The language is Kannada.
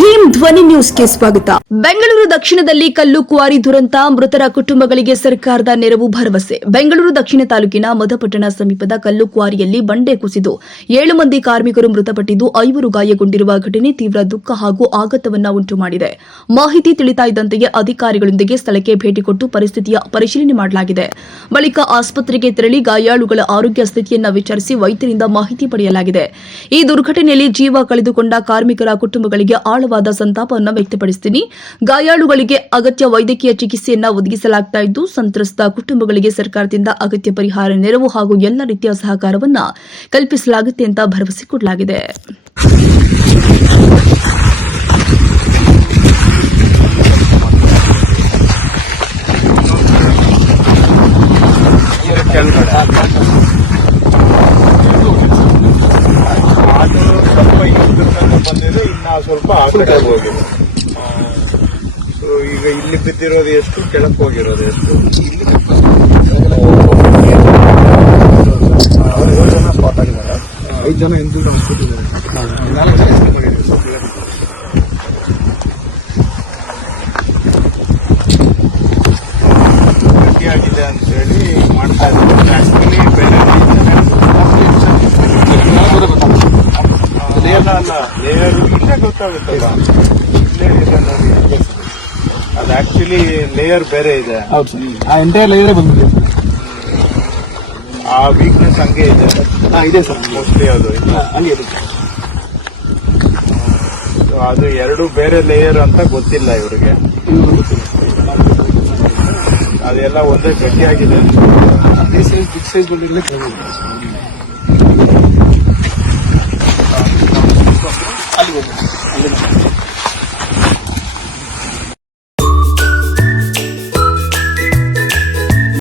ಭೀಮ್ ಧ್ವನಿ ನ್ಯೂಸ್ಗೆ ಸ್ವಾಗತ. ಬೆಂಗಳೂರು ದಕ್ಷಿಣದಲ್ಲಿ ಕಲ್ಲು ಕ್ವಾರಿ ದುರಂತ, ಮೃತರ ಕುಟುಂಬಗಳಿಗೆ ಸರ್ಕಾರದ ನೆರವು ಭರವಸೆ. ಬೆಂಗಳೂರು ದಕ್ಷಿಣ ತಾಲೂಕಿನ ಮಧುಪಟ್ಟಣ ಸಮೀಪದ ಕಲ್ಲು ಕ್ವಾರಿಯಲ್ಲಿ ಬಂಡೆ ಕುಸಿದು 7 ಮಂದಿ ಕಾರ್ಮಿಕರು ಮೃತಪಟ್ಟಿದ್ದು 5 ಗಾಯಗೊಂಡಿರುವ ಘಟನೆ ತೀವ್ರ ದುಃಖ ಹಾಗೂ ಆಘಾತವನ್ನ ಉಂಟು ಮಾಡಿದೆ. ಮಾಹಿತಿ ತಿಳಿತಾ ಇದ್ದಂತೆಯೇ ಅಧಿಕಾರಿಗಳೊಂದಿಗೆ ಸ್ಥಳಕ್ಕೆ ಭೇಟಿ ಕೊಟ್ಟು ಪರಿಸ್ಥಿತಿಯ ಪರಿಶೀಲನೆ ಮಾಡಲಾಗಿದೆ. ಬಳಿಕ ಆಸ್ಪತ್ರೆಗೆ ತೆರಳಿ ಗಾಯಾಳುಗಳ ಆರೋಗ್ಯ ಸ್ಥಿತಿಯನ್ನ ವಿಚಾರಿಸಿ ವೈದ್ಯರಿಂದ ಮಾಹಿತಿ ಪಡೆಯಲಾಗಿದೆ. ಈ ದುರ್ಘಟನೆಯಲ್ಲಿ ಜೀವ ಕಳೆದುಕೊಂಡ ಕಾರ್ಮಿಕರ ಕುಟುಂಬಗಳಿಗೆ ಆಳವಾದ ಸಂತಾಪವನ್ನು ವ್ಯಕ್ತಪಡಿಸುತ್ತೀನಿ. ಗಾಯಾಳುಗಳಿಗೆ ಅಗತ್ಯ ವೈದ್ಯಕೀಯ ಚಿಕಿತ್ಸೆಯನ್ನ ಒದಗಿಸಲಾಗ್ತಾ ಇದ್ದು, ಸಂತ್ರಸ್ತ ಕುಟುಂಬಗಳಿಗೆ ಸರ್ಕಾರದಿಂದ ಅಗತ್ಯ ಪರಿಹಾರ ನೆರವು ಹಾಗೂ ಎಲ್ಲ ರೀತಿಯ ಸಹಕಾರವನ್ನ ಕಲ್ಪಿಸಲಾಗುತ್ತೆ ಅಂತ ಭರವಸೆ ಕೊಡಲಾಗಿದೆ. ಸ್ವಲ್ಪ ಆಕಡೆ ಹೋಗಿದೆ. ಸೊ ಈಗ ಇಲ್ಲಿ ಬಿದ್ದಿರೋದು ಎಷ್ಟು, ಕೆಳಕ್ಕೆ ಹೋಗಿರೋದು ಎಷ್ಟು? 7 ಜನ ಸ್ಪಾಟ್ ಆಗಿದ್ದಾರೆ, 5 ಜನ ಹಿಂದೂ ಹಾಸ್ಪಿಟಲ್, 4 ಜನ ಎಸ್ಕೇಪ್ ಆಗಿದ್ದಾರೆ. ಗಟ್ಟಿಯಾಗಿದೆ ಅಂತ ಹೇಳಿ ಮಾಡ್ತಾ ಇದ್ದಾರೆ. ಆಕ್ಚುಲಿ ಲೇಯರ್ ಇಲ್ಲೇ ಗೊತ್ತಾಗುತ್ತಲ್ಲ, ಅದು ಆಕ್ಚುಲಿ ಲೇಯರ್ ಬೇರೆ ಇದೆ. ಹೌದು ಸರ್, ಆ ಎಂಟೈರ್ ಲೇಯರ್ ಬಂದಿದೆ. ಆ ವೀಕ್ನೆಸ್ ಹಂಗೆ ಇದೆ. ಇದೆ ಸರ್, ಮೋಸ್ಟ್ಲಿ ಅದು ಹಂಗೆ ಇದೆ. ಅದು 2 ಬೇರೆ ಲೇಯರ್ ಅಂತ ಗೊತ್ತಿಲ್ಲ ಇವರಿಗೆ. ಅದೆಲ್ಲ ಒಂದೇ ಗಟ್ಟಿಯಾಗಿದೆ. ಬಿಗ್ ಸೈಜ್ ಬಂದಿರಲಿ ಅಲ್ಲಿ